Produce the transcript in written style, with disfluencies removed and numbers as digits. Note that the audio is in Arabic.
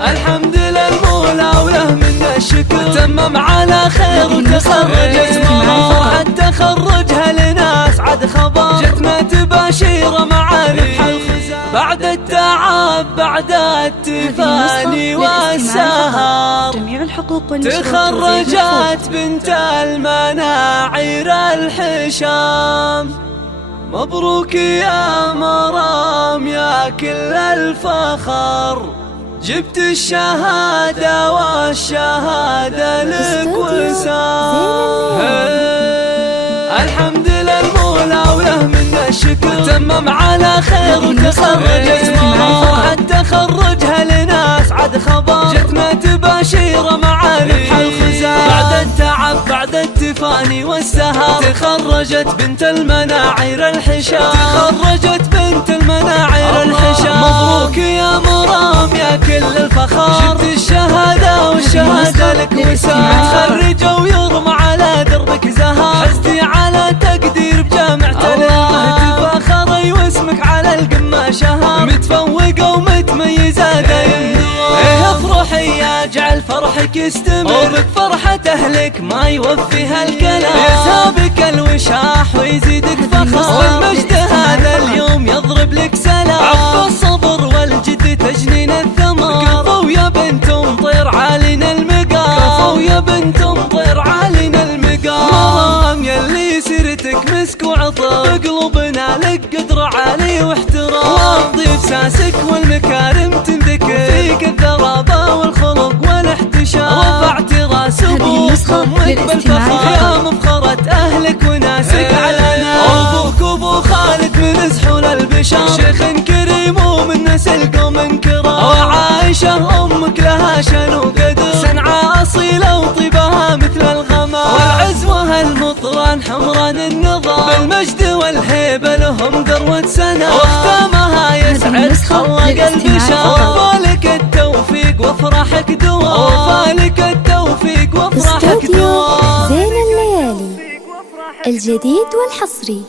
الحمد للمولى وله منا الشكر، تمم على خير وتخرجت فرحة تخرجها لنا أسعد خبر، جتنا تباشير مع ربح الخزان بعد التعب بعد التفاني والسهر، تخرجت بنت المناعير الحشام. مبروك يا مرام يا كل الفخر، جبت الشهادة والشهادة لك وسام. الحمد للمولى وله منا الشكر، تمم على خير وتخرجت فرحة تخرجها لنا أسعد خبر، جتنا تباشير مع ربح الخزان بعد التعب بعد التفاني والسهر، تخرجت بنت المناعير الحشام، تخرجت بنت المناعير الحشام. مبروك يا مرام يا كل الفخر، جبت الشهادة والشهادة لك وسام، تخرج ويرمى على دربك زهر، حزتي على تقدير بجامعة الله، تفاخري واسمك على القمة شهر، متفوقة ومتميزة دايم. افرحي يا جعل فرحك يستمر، وبك فرحة اهلك ما يوفيها الكلام، يسابك الوشاح ويزيدك فخر، والمجد هذا اليوم يضرب لك سلام، عقب الصبر والجد تجنين الثمر، قفوا يا بنت مطير عالينا المقام، قفوا يا بنت مطير عالينا المقام. مرام يلي سيرتك مسك وعطر، بقلوبنا لك قدر عالي واحترام، والضيف ساسك والمكارم تنذكر، فيك الذرابة والخلق والاحتشام، رفعت راس ابوك امك بالفخر، يا مفخرة اهلك وناسك علنا، ابوك ابو خالد من زحول البشر، شيخ كريم ومن نسل قوم كرام، وعائشة امك لها شان وقدر، صنعاء اصيلة وطيبها مثل الغمام، والعزوة المطران حمران النظام، بالمجد والهيبة لهم ذروة سنة، واختامها يسعد خلق البشر، وفالك التوفيق وافراحك دوام، وفالك التوفيق وافراحك دوام. زين الليالي الجديد والحصري.